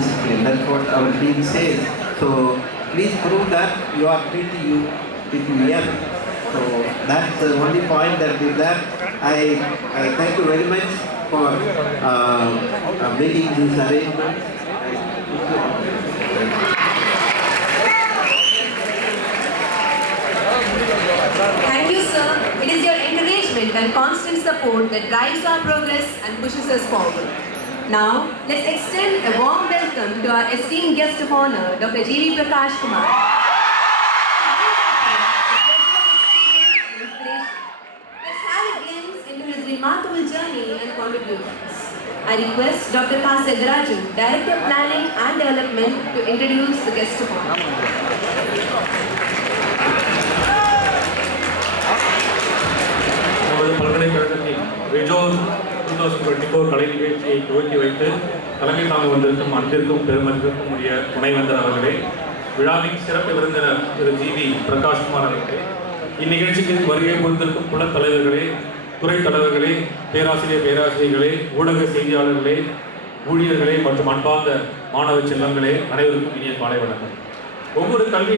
discipline. That's what our team says. So please prove that you are pretty well. So that's the only point that is there. I thank you very much for making these arrangements. Thank you, sir. It is your encouragement and constant support that drives our progress and pushes us forward. Now, let's extend a warm welcome to our esteemed guest of honor, Dr. G.V. Prakash Kumar. Let's have a glimpse into his remarkable journey and contributions. I request Dr. K. Selvaraju, Director of Planning and Development, to introduce the guest of honor. பல்கலைக்கழகத்தின் விஜோர் 2024 கலை நிகழ்ச்சியை துவக்கி வைத்து தலைமை தாங்க வந்திருக்கும் அன்பிற்கும் பெருமதிப்பிற்கும் உரிய துணைவேந்தர் அவர்களே, விழாவின் சிறப்பு விருந்தினர் திரு ஜி.வி. பிரகாஷ்குமார் அவர்களே, இந்நிகழ்ச்சிக்கு வருகை புரிந்திருக்கும் புலத் தலைவர்களே, துறை தலைவர்களே, பேராசிரியர்களே, ஊடக செய்தியாளர்களே, ஊழியர்களே மற்றும் அன்பார்ந்த மாணவ செல்வங்களே, அனைவருக்கும் இனிய காலை வணக்கம். ஒவ்வொரு கல்வி